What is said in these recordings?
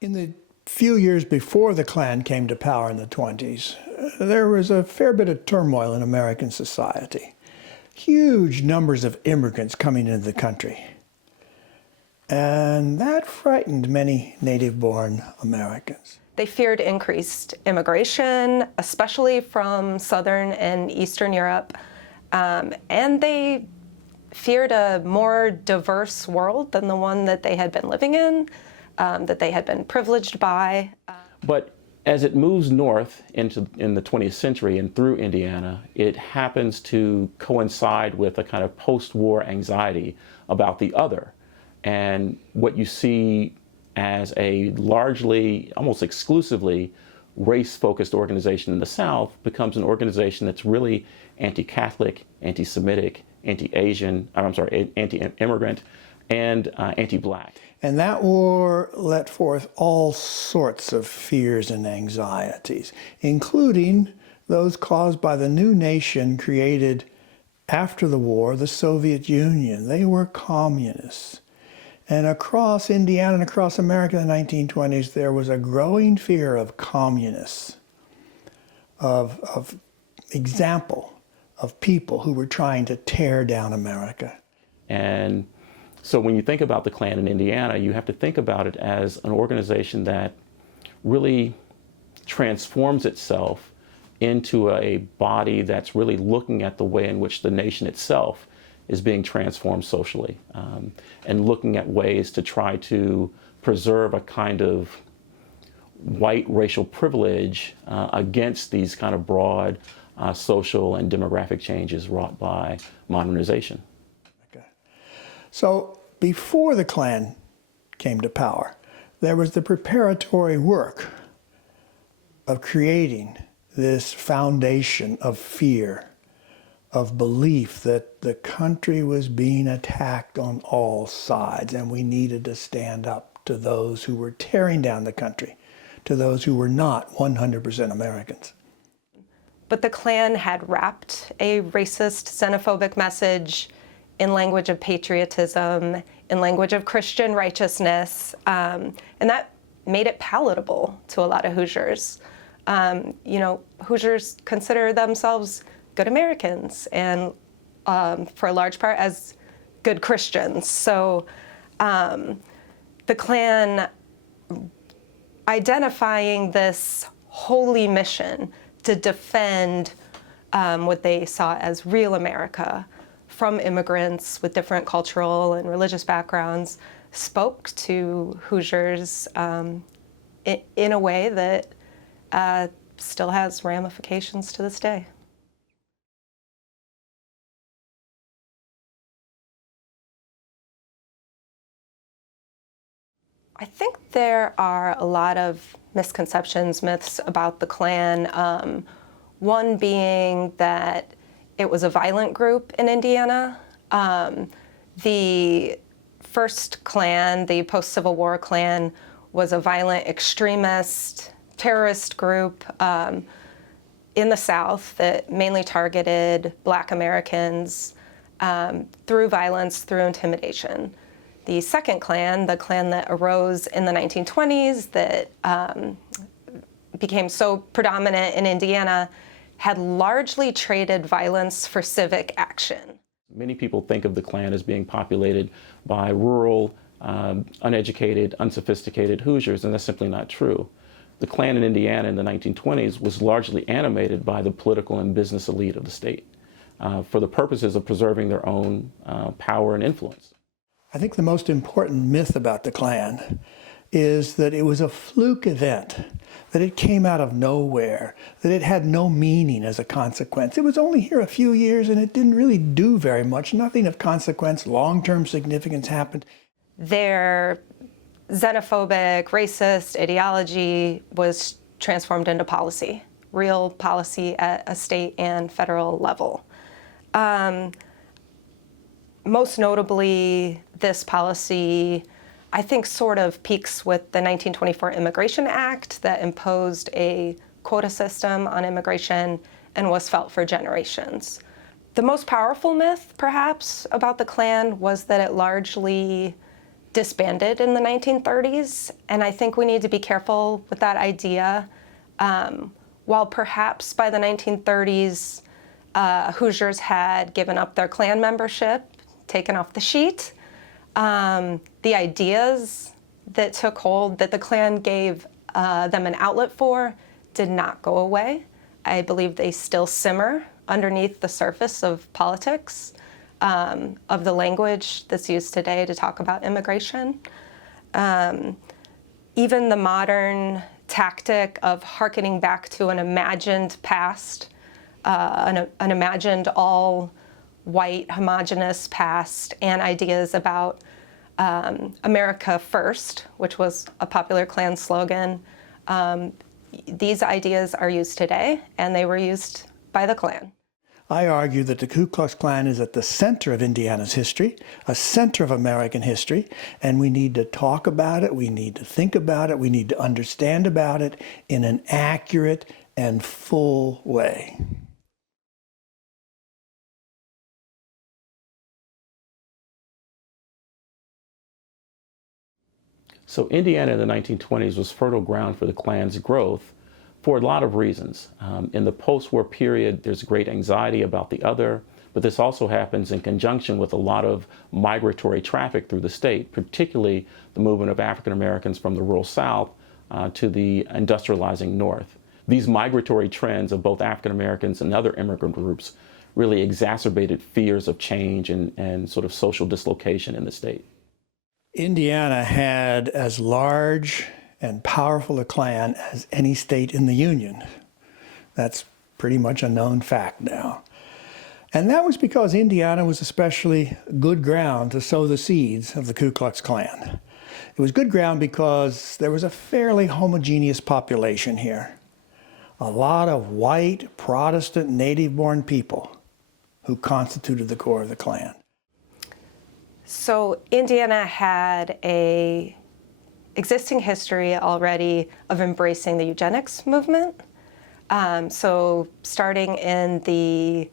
In the few years before the Klan came to power in the 20s, there was a fair bit of turmoil in American society. Huge numbers of immigrants coming into the country. And that frightened many native-born Americans. They feared increased immigration, especially from Southern and Eastern Europe, and they feared a more diverse world than the one that they had been living in, that they had been privileged by. But as it moves north in the 20th century and through Indiana, it happens to coincide with a kind of post-war anxiety about the other. And what you see as a largely, almost exclusively, race-focused organization in the South becomes an organization that's really anti-Catholic, anti-Semitic, anti-Asian, anti-immigrant, and anti-Black. And that war let forth all sorts of fears and anxieties, including those caused by the new nation created after the war, the Soviet Union. They were communists. And across Indiana and across America in the 1920s, there was a growing fear of communists, of example of people who were trying to tear down America. And so when you think about the Klan in Indiana, you have to think about it as an organization that really transforms itself into a body that's really looking at the way in which the nation itself is being transformed socially, and looking at ways to try to preserve a kind of white racial privilege against these kind of broad social and demographic changes wrought by modernization. Okay. So before the Klan came to power, there was the preparatory work of creating this foundation of fear, of belief that the country was being attacked on all sides, and we needed to stand up to those who were tearing down the country, to those who were not 100% Americans. But the Klan had wrapped a racist, xenophobic message in language of patriotism, in language of Christian righteousness, and that made it palatable to a lot of Hoosiers. Hoosiers consider themselves good Americans and for a large part as good Christians. So the Klan identifying this holy mission to defend what they saw as real America from immigrants with different cultural and religious backgrounds spoke to Hoosiers in a way that still has ramifications to this day. I think there are a lot of misconceptions, myths about the Klan. One being that it was a violent group in Indiana. The first Klan, the post-Civil War Klan, was a violent extremist, terrorist group in the South that mainly targeted Black Americans through violence, through intimidation. The second Klan, the Klan that arose in the 1920s that became so predominant in Indiana, had largely traded violence for civic action. Many people think of the Klan as being populated by rural, uneducated, unsophisticated Hoosiers, and that's simply not true. The Klan in Indiana in the 1920s was largely animated by the political and business elite of the state for the purposes of preserving their own power and influence. I think the most important myth about the Klan is that it was a fluke event, that it came out of nowhere, that it had no meaning as a consequence. It was only here a few years and it didn't really do very much. Nothing of consequence, long-term significance happened. Their xenophobic, racist ideology was transformed into policy, real policy at a state and federal level. Most notably, this policy, I think, sort of peaks with the 1924 Immigration Act that imposed a quota system on immigration and was felt for generations. The most powerful myth, perhaps, about the Klan was that it largely disbanded in the 1930s, and I think we need to be careful with that idea. While perhaps by the 1930s, Hoosiers had given up their Klan membership, taken off the sheet, the ideas that took hold, that the Klan gave them an outlet for, did not go away. I believe they still simmer underneath the surface of politics, of the language that's used today to talk about immigration. Even the modern tactic of hearkening back to an imagined past, an imagined all-white homogenous past, and ideas about America First, which was a popular Klan slogan. These ideas are used today, and they were used by the Klan. I argue that the Ku Klux Klan is at the center of Indiana's history, a center of American history, and we need to talk about it, we need to think about it, we need to understand about it in an accurate and full way. So Indiana in the 1920s was fertile ground for the Klan's growth for a lot of reasons. In the post-war period, there's great anxiety about the other, but this also happens in conjunction with a lot of migratory traffic through the state, particularly the movement of African Americans from the rural South to the industrializing North. These migratory trends of both African Americans and other immigrant groups really exacerbated fears of change and sort of social dislocation in the state. Indiana had as large and powerful a Klan as any state in the Union. That's pretty much a known fact now. And that was because Indiana was especially good ground to sow the seeds of the Ku Klux Klan. It was good ground because there was a fairly homogeneous population here. A lot of white, Protestant, native-born people who constituted the core of the Klan. So Indiana had a existing history already of embracing the eugenics movement. So starting in the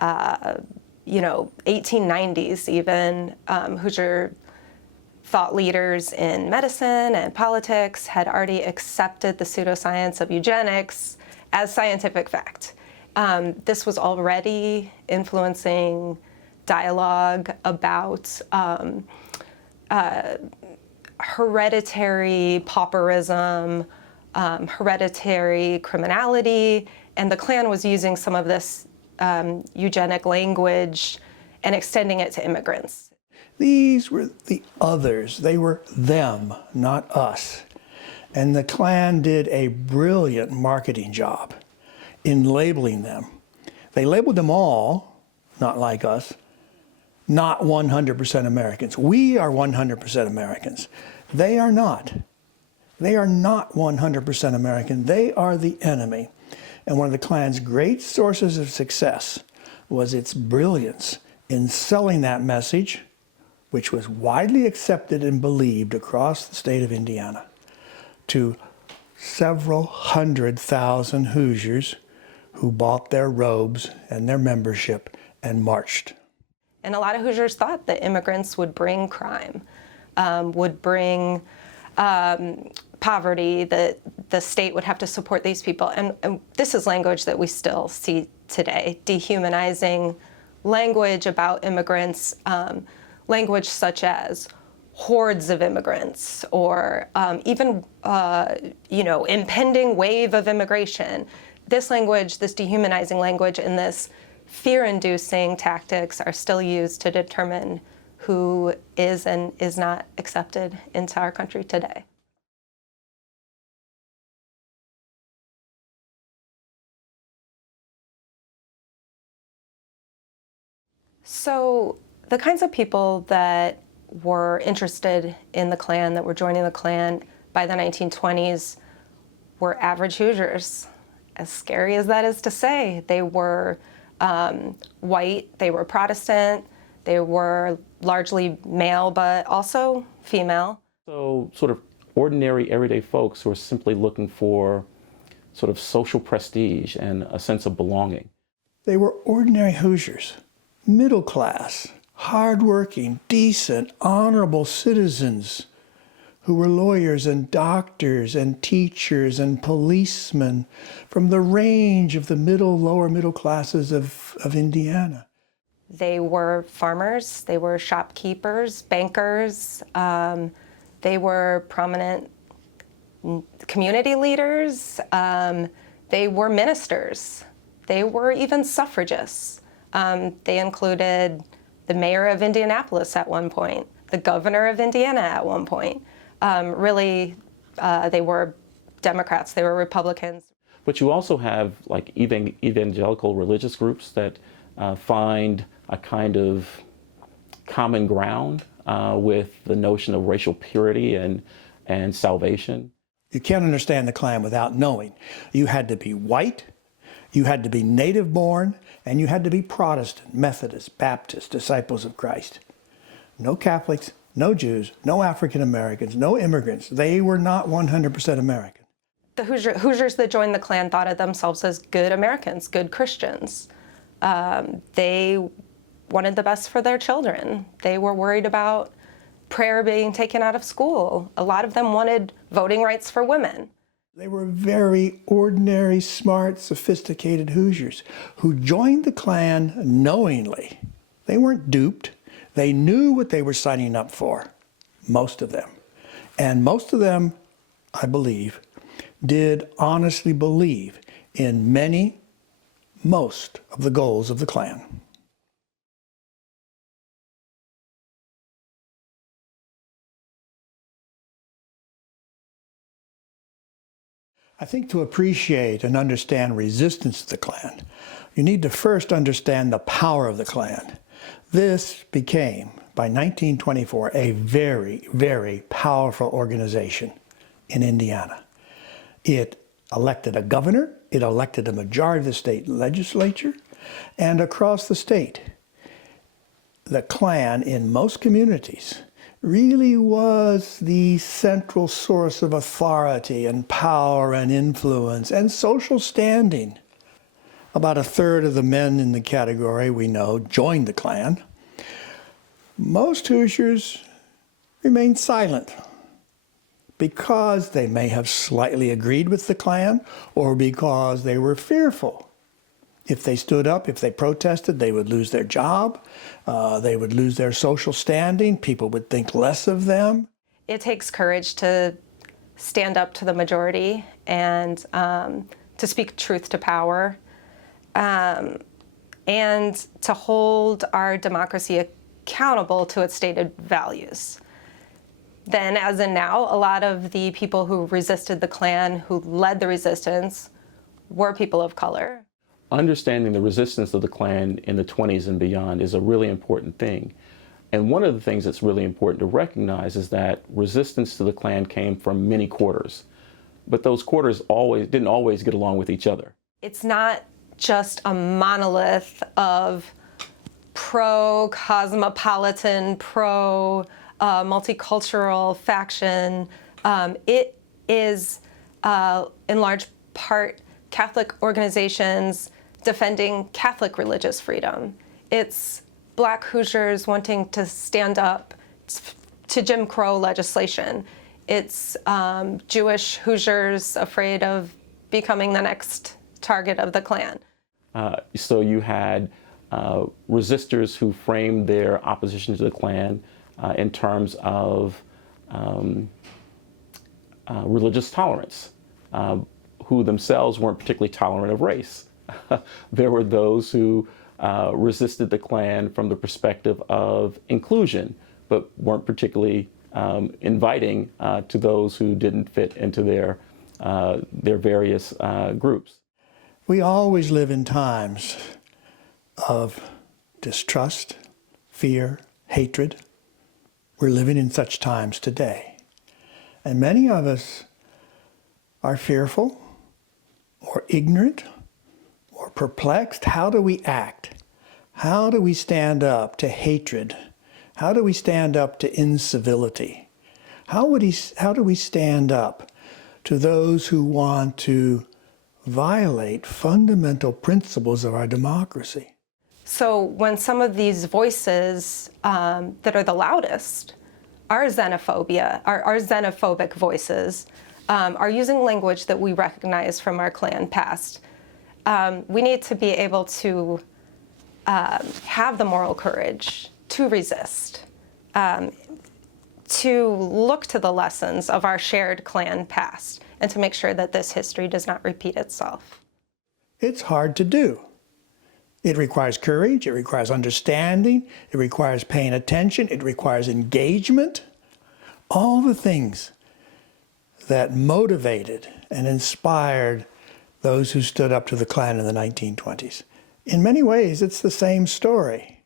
1890s even, Hoosier thought leaders in medicine and politics had already accepted the pseudoscience of eugenics as scientific fact. This was already influencing dialogue about hereditary pauperism, hereditary criminality, and the Klan was using some of this eugenic language and extending it to immigrants. These were the others. They were them, not us. And the Klan did a brilliant marketing job in labeling them. They labeled them all, not like us, not 100% Americans. We are 100% Americans. They are not. They are not 100% American. They are the enemy. And one of the Klan's great sources of success was its brilliance in selling that message, which was widely accepted and believed across the state of Indiana, to several 100,000 Hoosiers who bought their robes and their membership and marched. And a lot of Hoosiers thought that immigrants would bring crime, would bring poverty, that the state would have to support these people. And this is language that we still see today, dehumanizing language about immigrants, language such as hordes of immigrants or even, impending wave of immigration. This language, this dehumanizing language and this fear-inducing tactics are still used to determine who is and is not accepted into our country today. So the kinds of people that were interested in the Klan, that were joining the Klan by the 1920s were average Hoosiers. As scary as that is to say, they were white, they were Protestant, they were largely male, but also female. So sort of ordinary, everyday folks who are simply looking for sort of social prestige and a sense of belonging. They were ordinary Hoosiers, middle class, hardworking, decent, honorable citizens who were lawyers and doctors and teachers and policemen from the range of the lower middle classes of Indiana. They were farmers, they were shopkeepers, bankers, they were prominent community leaders, they were ministers, they were even suffragists. They included the mayor of Indianapolis at one point, the governor of Indiana at one point. They were Democrats, they were Republicans. But you also have like evangelical religious groups that find a kind of common ground with the notion of racial purity and salvation. You can't understand the Klan without knowing. You had to be white, you had to be native born, and you had to be Protestant, Methodist, Baptist, disciples of Christ. No Catholics, no Jews, no African Americans, no immigrants. They were not 100% American. The Hoosiers that joined the Klan thought of themselves as good Americans, good Christians. They wanted the best for their children. They were worried about prayer being taken out of school. A lot of them wanted voting rights for women. They were very ordinary, smart, sophisticated Hoosiers who joined the Klan knowingly. They weren't duped. They knew what they were signing up for, most of them. And most of them, I believe, did honestly believe in most of the goals of the Klan. I think to appreciate and understand resistance to the Klan, you need to first understand the power of the Klan. This became, by 1924, a very, very powerful organization in Indiana. It elected a governor, it elected a majority of the state legislature, and across the state, the Klan in most communities really was the central source of authority and power and influence and social standing. About a third of the men in the category we know joined the Klan. Most Hoosiers remained silent because they may have slightly agreed with the Klan or because they were fearful. If they stood up, if they protested, they would lose their job, they would lose their social standing, people would think less of them. It takes courage to stand up to the majority and to speak truth to power and to hold our democracy accountable to its stated values. Then, as in now, a lot of the people who resisted the Klan, who led the resistance, were people of color. Understanding the resistance of the Klan in the 20s and beyond is a really important thing. And one of the things that's really important to recognize is that resistance to the Klan came from many quarters, but those quarters didn't always get along with each other. It's not just a monolith of pro-cosmopolitan, pro-multicultural faction. It is, in large part, Catholic organizations defending Catholic religious freedom. It's Black Hoosiers wanting to stand up to Jim Crow legislation. It's Jewish Hoosiers afraid of becoming the next target of the Klan. So you had resistors who framed their opposition to the Klan in terms of religious tolerance, who themselves weren't particularly tolerant of race. There were those who resisted the Klan from the perspective of inclusion, but weren't particularly inviting to those who didn't fit into their various groups. We always live in times of distrust, fear, hatred. We're living in such times today. And many of us are fearful or ignorant or perplexed. How do we act? How do we stand up to hatred? How do we stand up to incivility? How do we stand up to those who want to violate fundamental principles of our democracy? So when some of these voices that are the loudest are xenophobic voices, are using language that we recognize from our Klan past, we need to be able to have the moral courage to resist, to look to the lessons of our shared Klan past, and to make sure that this history does not repeat itself. It's hard to do. It requires courage, it requires understanding, it requires paying attention, it requires engagement. All the things that motivated and inspired those who stood up to the Klan in the 1920s. In many ways, it's the same story.